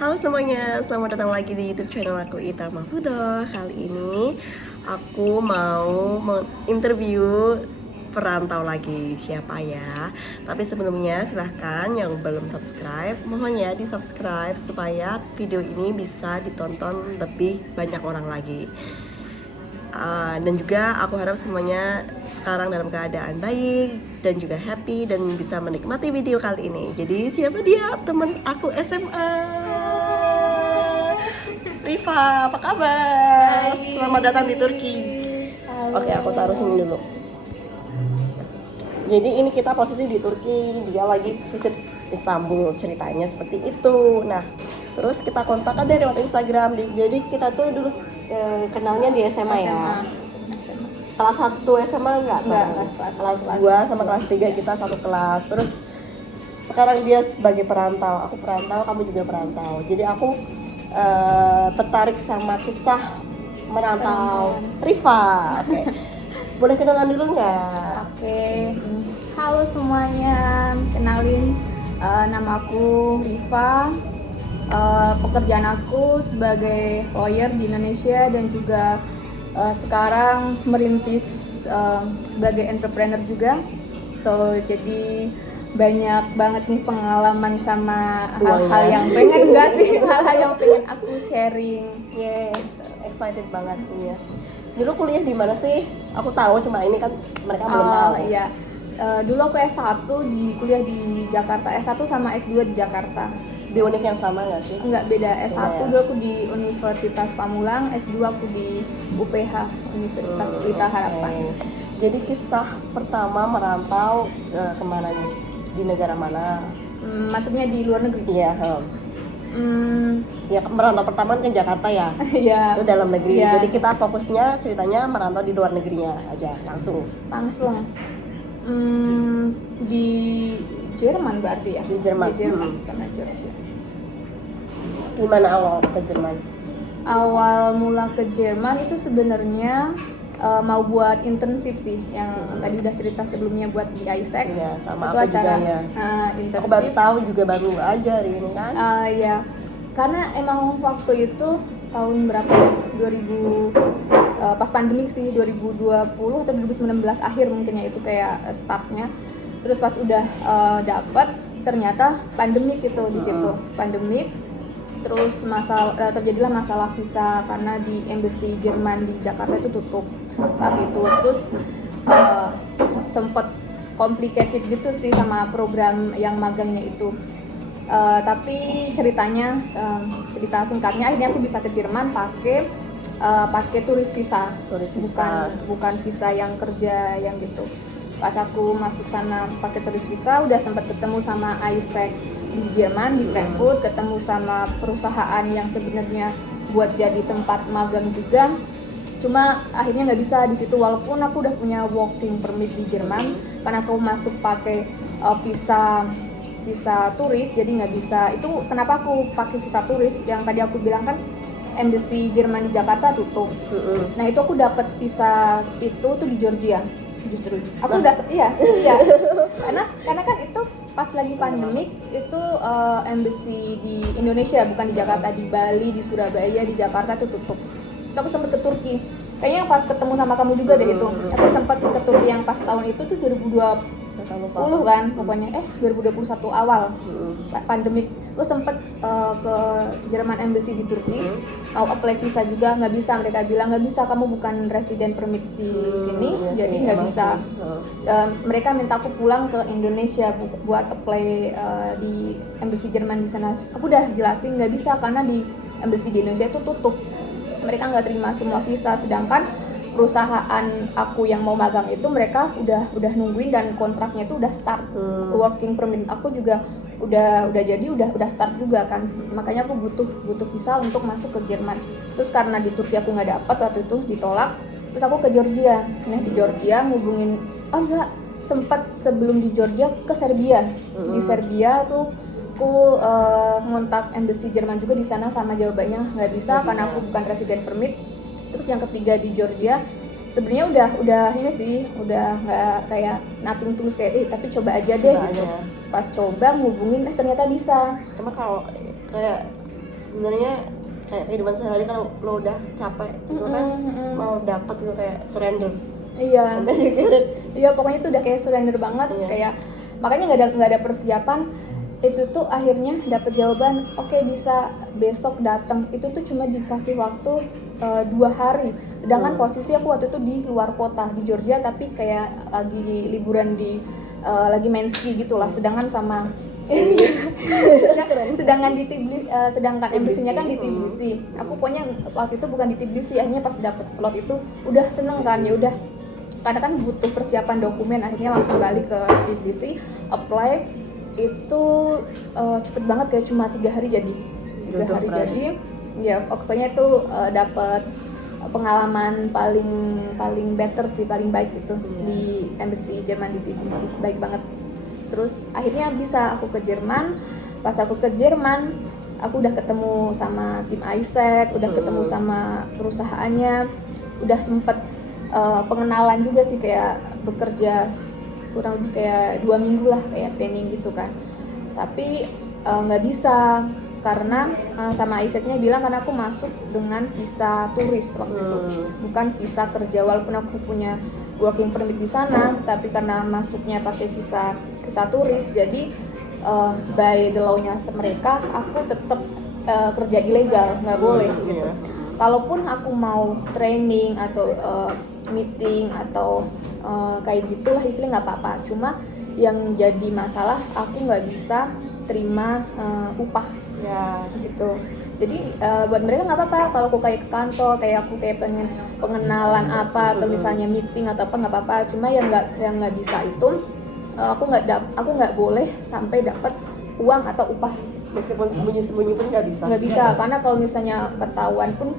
Halo semuanya, selamat datang lagi di YouTube channel aku Ita Mahfudoh. Kali ini aku mau menginterview perantau lagi, siapa ya. Tapi sebelumnya silahkan yang belum subscribe, mohon ya di subscribe supaya video ini bisa ditonton lebih banyak orang lagi. Dan juga aku harap semuanya sekarang dalam keadaan baik dan juga happy dan bisa menikmati video kali ini. Jadi siapa dia? Teman aku SMA, Rifa, apa kabar? Hai. Selamat datang di Turki. Halo. Oke, aku taruh sini dulu. Jadi ini kita posisi di Turki, dia lagi visit Istanbul, ceritanya seperti itu. Nah, terus kita kontak ada lewat Instagram. Jadi kita tuh dulu kenalnya di SMA ya. Kelas 1 SMA enggak? Kelas 2 sama kelas 3 kita satu kelas. Terus sekarang dia sebagai perantau, aku perantau, kamu juga perantau. Jadi aku tertarik sama kisah merantau Rifa. Oke. Boleh kenalan dulu nggak? Oke. Halo semuanya, kenalin nama aku Rifa. Pekerjaan aku sebagai lawyer di Indonesia dan juga sekarang merintis sebagai entrepreneur juga. So jadi banyak banget nih pengalaman sama hal-hal yang pengen enggak sih, hal-hal yang pengen aku sharing. Yeah, excited banget ya. Dulu kuliah di mana sih? Aku tahu cuma ini kan mereka belum tahu. Iya. Dulu aku S1 kuliah di Jakarta, S1 sama S2 di Jakarta. Di univ yang sama nggak sih? Enggak, beda. S1 ya. dulu aku di Universitas Pamulang, S2 aku di UPH, Universitas Pelita Harapan. Jadi kisah pertama merantau kemana nih? Di negara mana? Maksudnya di luar negeri? Iya. Ya merantau pertama kan ke Jakarta ya. Iya. Itu dalam negeri. Ya. Jadi kita fokusnya ceritanya merantau di luar negerinya aja langsung. Di Jerman berarti ya? Di Jerman. Sama Georgia. Gimana awal ke Jerman? Awal mula ke Jerman itu sebenarnya mau buat internship sih, yang tadi udah cerita sebelumnya buat di ISEC. Iya, sama itu aku acara juga ya. internship. Aku baru tahu juga baru aja hari ini kan. Iya, karena emang waktu itu tahun berapa ya? 2000 pas pandemik sih, 2020 atau 2019 akhir mungkin ya, itu kayak startnya. Terus pas udah dapat ternyata pandemik itu di situ. Pandemik. Terus terjadilah masalah visa karena di embassy Jerman di Jakarta itu tutup saat itu. Terus sempet complicated gitu sih sama program yang magangnya itu. Tapi cerita singkatnya akhirnya aku bisa ke Jerman pakai turis visa. Bukan visa yang kerja yang gitu. Pas aku masuk sana pakai turis visa, udah sempat ketemu sama ISEC di Jerman, di Frankfurt, ketemu sama perusahaan yang sebenarnya buat jadi tempat magang juga. Cuma akhirnya nggak bisa di situ, walaupun aku udah punya working permit di Jerman, karena aku masuk pakai visa turis, jadi nggak bisa. Itu kenapa aku pakai visa turis, yang tadi aku bilang kan embassy Jerman di Jakarta tutup. Nah itu aku dapat visa itu tuh di Georgia justru. Aku udah iya karena kan itu pas lagi pandemik itu embassy di Indonesia, bukan di Jakarta, di Bali, di Surabaya, di Jakarta tuh tutup. Terus aku sempat ke Turki. Kayaknya pas ketemu sama kamu juga deh itu. Aku sempat ke Turki yang pas tahun itu tuh 2020 kan, pokoknya 2021 awal pandemik. Aku sempat ke Jerman Embassy di Turki, mau apply visa juga, nggak bisa. Mereka bilang nggak bisa, kamu bukan resident permit di sini, jadi nggak bisa. Mereka minta aku pulang ke Indonesia buat apply di Embassy Jerman di sana. Aku udah jelasin nggak bisa karena di Embassy di Indonesia itu tutup. Mereka nggak terima semua visa, sedangkan perusahaan aku yang mau magang itu mereka udah nungguin dan kontraknya itu udah start. Working permit aku juga udah jadi udah start juga kan, makanya aku butuh visa untuk masuk ke Jerman. Terus karena di Turki aku nggak dapat waktu itu, ditolak. Terus aku ke Georgia. Nah di Georgia ngubungin sempat sebelum di Georgia ke Serbia. Di Serbia tuh aku ngontak embassy Jerman juga di sana, sama jawabannya nggak bisa karena aku bukan resident permit. Terus yang ketiga di Georgia, sebenarnya udah ini sih, udah nggak kayak nothing tulus kayak tapi coba aja deh gitu. Pas coba ngubungin ternyata bisa. Emang kalau kayak sebenarnya kayak kehidupan sehari kalau lo udah capek gitu kan mau dapat gitu kayak surrender. Iya. And then you get it. Iya, pokoknya itu udah kayak surrender banget. Terus kayak makanya nggak ada persiapan. Itu tuh akhirnya dapet jawaban, oke, bisa besok datang. Itu tuh cuma dikasih waktu 2 hari. Sedangkan posisi aku waktu itu di luar kota di Georgia, tapi kayak lagi liburan di lagi main ski gitulah. Sedangkan sama sedangkan di Tbilisi, sedangkan embassy-nya kan di Tbilisi. Aku pokoknya waktu itu bukan di Tbilisi. Akhirnya pas dapet slot itu udah seneng kan, ya udah. Karena kan butuh persiapan dokumen, akhirnya langsung balik ke Tbilisi, apply. Itu cepet banget, kayak cuma 3 hari jadi. 3 hari jadi. Ya pokoknya itu dapat pengalaman paling better sih, paling baik itu di embassy Jerman di Tbilisi, baik banget. Terus akhirnya bisa aku ke Jerman. Pas aku ke Jerman, aku udah ketemu sama tim Isaac, udah ketemu sama perusahaannya, udah sempet pengenalan juga sih, kayak bekerja kurang lebih kayak 2 minggu lah, kayak training gitu kan. Tapi nggak bisa karena sama Isaacnya bilang karena aku masuk dengan visa turis waktu itu, bukan visa kerja. Walaupun aku punya working permit di sana, tapi karena masuknya pakai visa turis, jadi by the law-nya mereka aku tetap kerja ilegal, nggak boleh gitu. Kalaupun aku mau training atau meeting atau kayak gitulah istilahnya nggak apa-apa. Cuma yang jadi masalah aku nggak bisa terima upah gitu. Jadi buat mereka nggak apa-apa kalau aku kayak ke kantor, kayak aku kayak pengen pengenalan apa atau misalnya meeting atau apa, nggak apa-apa. Cuma yang nggak bisa itu aku nggak boleh sampai dapat uang atau upah. Meskipun sembunyi-sembunyi pun nggak bisa. Nggak bisa, karena kalau misalnya ketahuan pun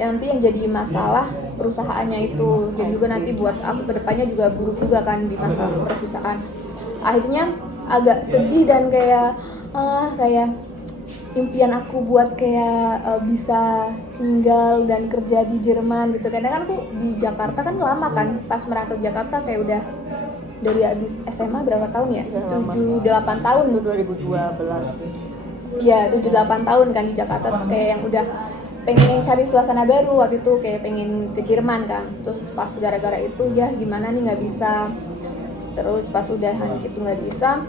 nanti yang jadi masalah perusahaannya itu, dan juga nanti buat aku kedepannya juga buruk juga kan di masalah pervisaan. Akhirnya agak sedih dan kayak impian aku buat kayak bisa tinggal dan kerja di Jerman gitu. Karena kan aku di Jakarta kan lama kan, pas merantau Jakarta kayak udah dari abis SMA berapa tahun ya? 7-8 tahun. Itu 2012. Iya, 7-8 tahun kan di Jakarta. Terus kayak yang udah pengen cari suasana baru waktu itu, kayak pengen ke Jerman kan. Terus pas gara-gara itu ya gimana nih nggak bisa. Terus pas udahan itu nggak bisa.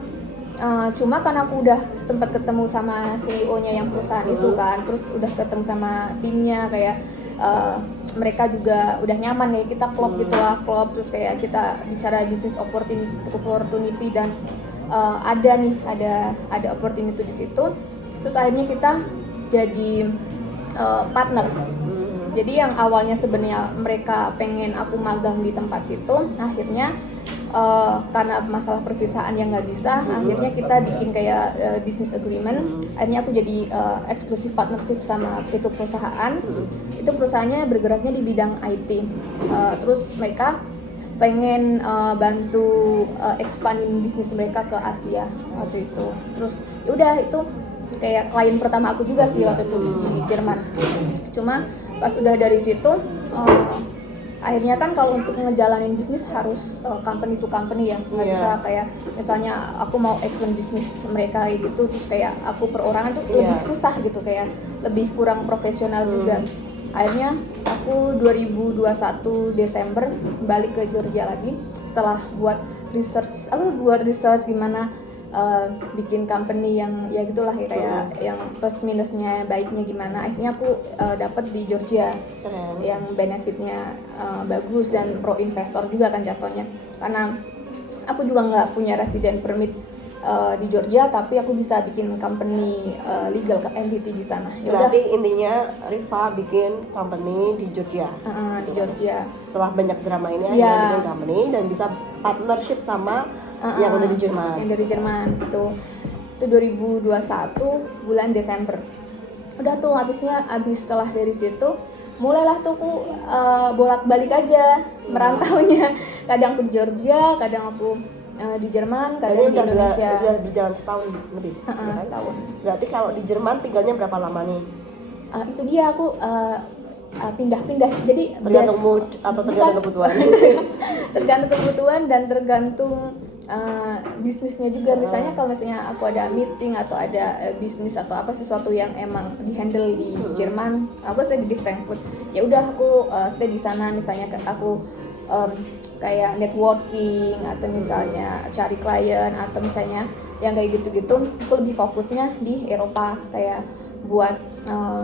Cuma kan aku udah sempat ketemu sama CEO-nya yang perusahaan itu kan. Terus udah ketemu sama timnya, kayak mereka juga udah nyaman, kayak kita klop gitulah, klop. Terus kayak kita bicara bisnis opportunity dan ada opportunity di situ. Terus akhirnya kita jadi partner. Jadi yang awalnya sebenarnya mereka pengen aku magang di tempat situ, akhirnya karena masalah pervisaan yang nggak bisa, akhirnya kita bikin kayak business agreement. Akhirnya aku jadi eksklusif partnership sama itu perusahaan. Itu perusahaannya bergeraknya di bidang IT. Terus mereka pengen bantu expandin bisnis mereka ke Asia waktu itu. Terus yaudah, itu kayak klien pertama aku juga sih waktu itu di Jerman. Cuma pas udah dari situ akhirnya kan kalau untuk ngejalanin bisnis harus company to company ya, nggak bisa kayak misalnya aku mau expand bisnis mereka gitu terus kayak aku perorangan tuh lebih susah gitu, kayak lebih kurang profesional juga. Akhirnya aku 2021 Desember balik ke Georgia lagi setelah buat research gimana bikin company yang ya gitulah ya, kayak yang plus minusnya, baiknya gimana. Akhirnya aku dapat di Georgia yang benefitnya bagus dan pro investor juga kan jatuhnya, karena aku juga nggak punya resident permit di Georgia, tapi aku bisa bikin company legal entity di sana. Berarti intinya Rifa bikin company di Georgia. Di Georgia. Setelah banyak drama ini akhirnya bikin company dan bisa partnership sama yang udah di Jerman. Yang dari Jerman itu 2021 bulan Desember. Udah tuh habis setelah dari situ mulailah tuh aku bolak-balik aja merantaunya. Kadang aku di Georgia, kadang aku di Jerman, kadang di Indonesia. Udah berjalan setahun lebih. Setahun. Berarti kalau di Jerman tinggalnya berapa lama nih? Itu dia, aku pindah-pindah. Jadi tergantung mood atau tergantung kebutuhan? Tergantung kebutuhan dan tergantung bisnisnya juga. Misalnya kalau misalnya aku ada meeting atau ada bisnis atau apa sesuatu yang emang dihandle di Jerman, aku stay di Frankfurt. Ya udah aku stay di sana. Misalnya aku kayak networking atau misalnya cari klien atau misalnya yang kayak gitu-gitu, aku lebih fokusnya di Eropa kayak buat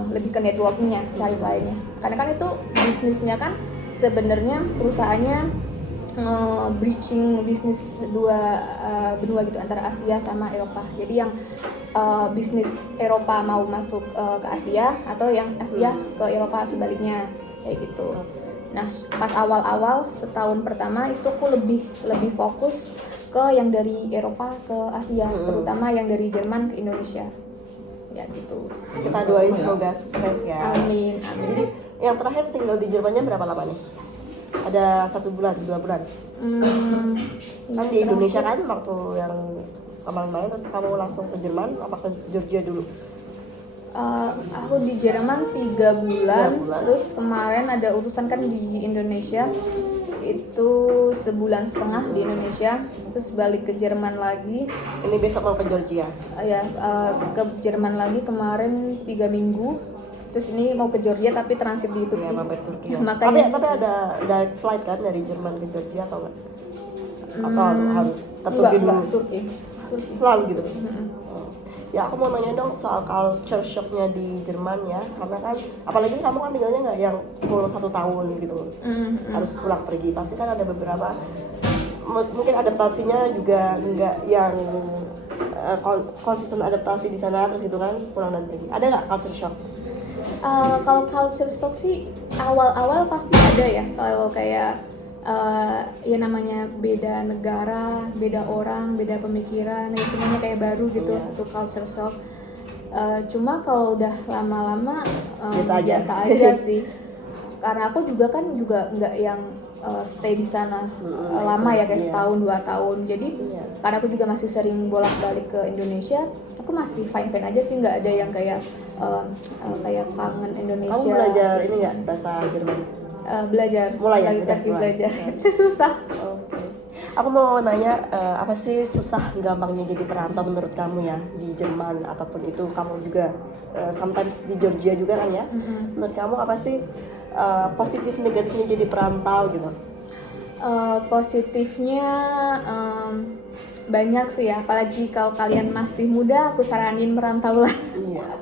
lebih ke networkingnya, cari kliennya. Karena kan itu bisnisnya kan sebenarnya perusahaannya bridging bisnis dua benua gitu antara Asia sama Eropa. Jadi yang bisnis Eropa mau masuk ke Asia atau yang Asia ke Eropa sebaliknya kayak gitu. Nah pas awal-awal setahun pertama itu aku lebih fokus ke yang dari Eropa ke Asia, terutama yang dari Jerman ke Indonesia. Ya gitu. Kita doain semoga sukses ya. Amin. Jadi yang terakhir tinggal di Jermannya berapa lama nih? Ada 1 bulan, 2 bulan? Kan di Indonesia kan waktu yang kemarin-kemarin terus kamu langsung ke Jerman apa ke Georgia dulu? Aku di Jerman 3 bulan, terus kemarin ada urusan kan di Indonesia itu 1,5 bulan di Indonesia, terus balik ke Jerman lagi. Ini besok mau ke Georgia? Ke Jerman lagi kemarin 3 minggu, terus ini mau ke Georgia tapi transit di Turki. Ya, mampir Turki ya. Makanya tapi ada direct flight kan dari Jerman ke Georgia atau enggak? Atau harus Turki dulu? Enggak, Turki. Selalu gitu? Ya aku mau nanya dong soal culture shocknya di Jerman ya, karena kan apalagi kamu kan tinggalnya nggak yang full 1 tahun gitu, harus pulang pergi, pasti kan ada beberapa mungkin adaptasinya juga nggak yang konsisten adaptasi di sana terus gitu kan pulang dan pergi. Ada nggak culture shock? Kalau culture shock sih awal-awal pasti ada ya, kalau kayak ya namanya beda negara, beda orang, beda pemikiran, ya semuanya kayak baru gitu, itu culture shock. Cuma kalau udah lama-lama biasa aja sih, karena aku juga nggak yang stay di sana lama ya, kayak setahun 2 tahun. Jadi karena aku juga masih sering bolak-balik ke Indonesia, aku masih fine aja sih, nggak ada yang kayak kayak kangen Indonesia. Kamu belajar ini nggak bahasa Jerman? Belajar, mulai ya, lagi belajar. Susah. Okay. Aku mau nanya apa sih susah gampangnya jadi perantau menurut kamu ya di Jerman ataupun itu kamu juga sometimes di Georgia juga kan ya? Menurut kamu apa sih positif negatifnya jadi perantau gitu? Positifnya banyak sih ya, apalagi kalau kalian masih muda, aku saranin merantau lah. Iya.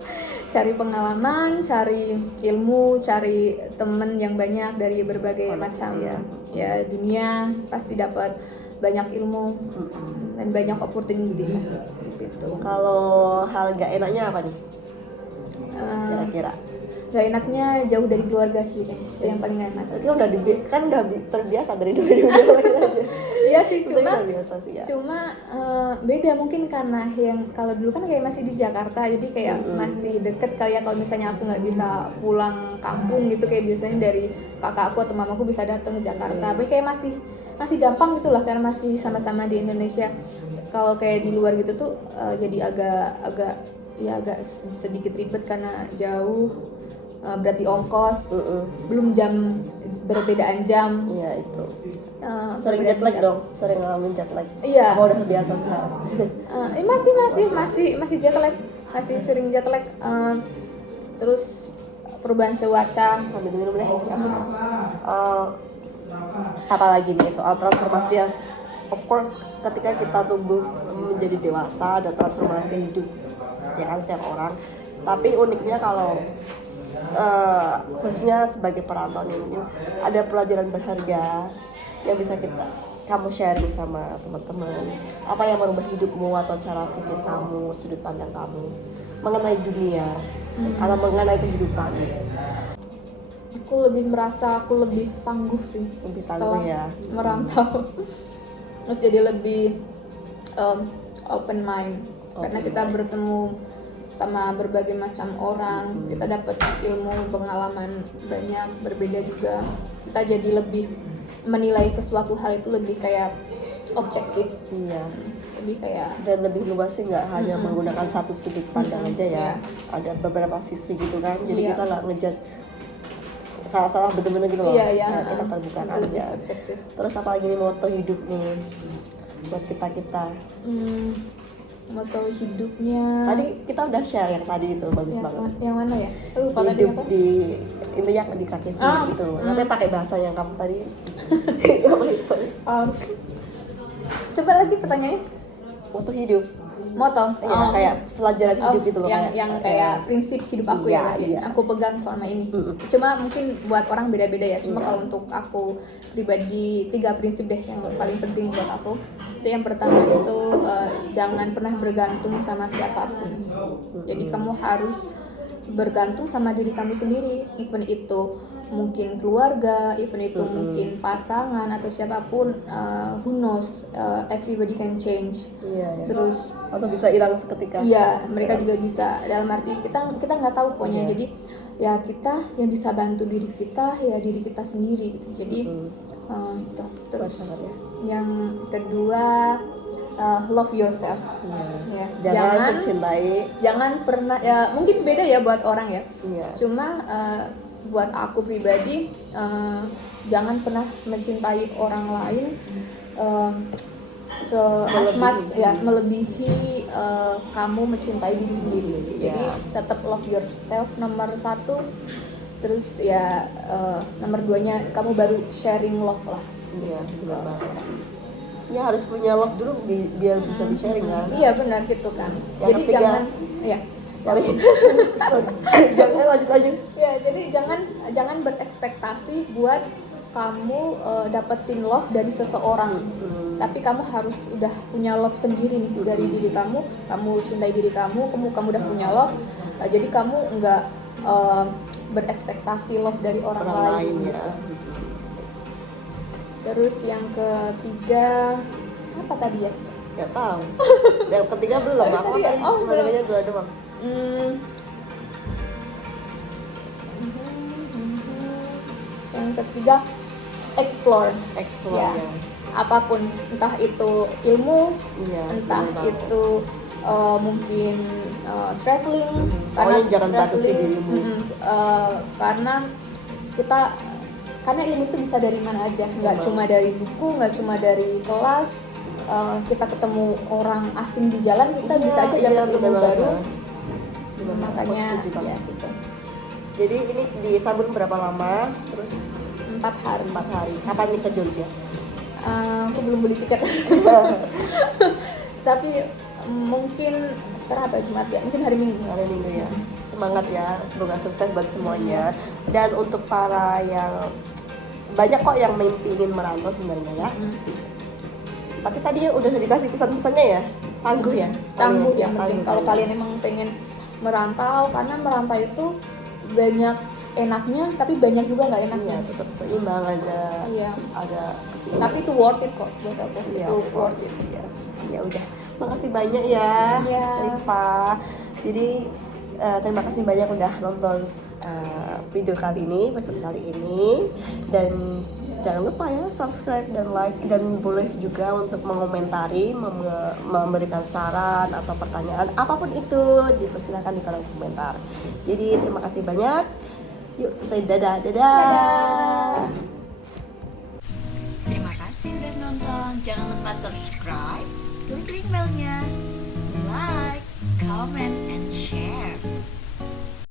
Cari pengalaman, cari ilmu, cari temen yang banyak dari berbagai macam ya dunia, pasti dapat banyak ilmu dan banyak opportunity pasti di situ. Kalau hal gak enaknya apa nih? Kira-kira? Gak enaknya jauh dari keluarga sih, itu yang paling gak enak. Itu udah terbiasa dari dulu aja. Iya sih, sih, ya. Cuma beda mungkin karena yang kalau dulu kan kayak masih di Jakarta, jadi kayak masih deket kali ya. Kalau misalnya aku nggak bisa pulang kampung gitu, kayak biasanya dari kakak aku atau mamaku bisa datang ke Jakarta, tapi kayak masih gampang gitu lah karena masih sama-sama di Indonesia. Kalau kayak di luar gitu tuh jadi agak sedikit ribet karena jauh. Berarti ongkos, belum berbedaan jam. Iya itu. Sering jet lag dong, sering ngalamin jet lag. Iya. Kamu udah biasa sekarang. Masih jet lag, masih sering jet lag. Terus perubahan cuaca. Sambil minum deh. Apalagi nih soal transformasi ya. Of course, ketika kita tumbuh menjadi dewasa ada transformasi hidup ya kan setiap orang. Tapi uniknya kalau khususnya sebagai perantau ini ada pelajaran berharga yang bisa kamu sharing sama teman-teman, apa yang merubah hidupmu atau cara pikir kamu, sudut pandang kamu mengenai dunia atau mengenai kehidupan. Aku lebih merasa aku lebih tangguh sih setelah ya merantau. Jadi lebih open mind karena kita bertemu sama berbagai macam orang, kita dapat ilmu, pengalaman banyak, berbeda juga. Kita jadi lebih menilai sesuatu hal itu lebih kayak objektif. Iya. Lebih kayak dan lebih luas sih, nggak hanya menggunakan satu sudut pandang aja ya. Ada beberapa sisi gitu kan. Jadi kita nggak ngejudge salah-salah bener-bener gitu loh. Iya. Kita terbuka aja. Terus apa lagi nih moto hidup nih? buat kita. Moto hidupnya. Tadi kita udah share yang tadi itu bagus banget. Yang mana ya? Lupa tadi Hidup apa? di intinya di kaki sendiri gitu. Tapi pakai bahasa yang kamu tadi. Sorry. Coba lagi pertanyaannya. Moto hidup. Moto. Ya, kayak pelajaran hidup gitu loh. Yang kayak prinsip hidup aku ya berarti. Iya. Aku pegang selama ini. Cuma mungkin buat orang beda-beda ya. Cuma kalau untuk aku pribadi 3 prinsip deh yang paling penting buat aku. Itu yang pertama itu jangan pernah bergantung sama siapapun. Jadi kamu harus bergantung sama diri kamu sendiri, even itu mungkin keluarga, even itu mungkin pasangan atau siapapun, who knows, everybody can change. Iya. Terus atau bisa hilang seketika. Iya, mereka juga bisa. Dalam arti kita nggak tahu pokoknya. Jadi ya kita yang bisa bantu diri kita ya diri kita sendiri gitu. Jadi itu. Terus yang kedua, love yourself. Ya. Jangan mencintai. Jangan pernah ya, mungkin beda ya buat orang ya. Iya. Cuma buat aku pribadi, jangan pernah mencintai orang lain melebihi kamu mencintai diri sendiri. Jadi tetap love yourself nomor 1. Terus ya nomor 2-nya kamu baru sharing love lah. Iya, benar banget. Ya harus punya love dulu biar bisa di-sharing kan. Iya benar gitu kan. Yang Jadi ketiga, jangan ya. Sorry. Jangan lanjut. Ya, jadi jangan berekspektasi buat kamu dapetin love dari seseorang. Tapi kamu harus udah punya love sendiri nih dari diri kamu. Kamu cintai diri kamu udah punya love. Jadi kamu nggak berekspektasi love dari orang lain gitu. Terus yang ketiga apa tadi ya? Nggak tahu. Yang ketiga belum. Aku tadi kan bedanya 2 doang. Yang ketiga explore ya. Apapun, entah itu ilmu, entah itu mungkin traveling, jangan batasi dirimu. Karena ilmu itu bisa dari mana aja, nggak cuma dari buku, nggak cuma dari kelas. Kita ketemu orang asing di jalan, kita bisa aja dapat ilmu baru. Makanya ya gitu. Jadi ini disambung berapa lama? Terus 4 hari. Kapan nih ke Jogja? Aku belum beli tiket. Tapi mungkin sekarang apa Jumat ya? Mungkin hari Minggu ya. Semangat ya, semoga sukses buat semuanya. Dan untuk para yang banyak kok yang mimpi ingin merantau sebenarnya ya. Tapi tadi udah dikasih pesan-pesannya ya, tangguh ya. Tangguh yang penting. Kalau kalian emang pengen merantau, karena merantau itu banyak enaknya, tapi banyak juga nggak enaknya. Ya, tetap seimbang aja. Iya. Ada keseimbangan. Tapi itu worth it kok buat aku. Ya, itu worth it. Ya udah, makasih banyak ya, Rifa. Jadi terima kasih banyak udah nonton video kali ini, episode kali ini. Dan jangan lupa ya subscribe dan like, dan boleh juga untuk mengomentari, memberikan saran atau pertanyaan apapun itu, dipersilakan di kolom komentar. Jadi terima kasih banyak. Yuk, say dadah. Terima kasih udah nonton. Jangan lupa subscribe, klik link belnya.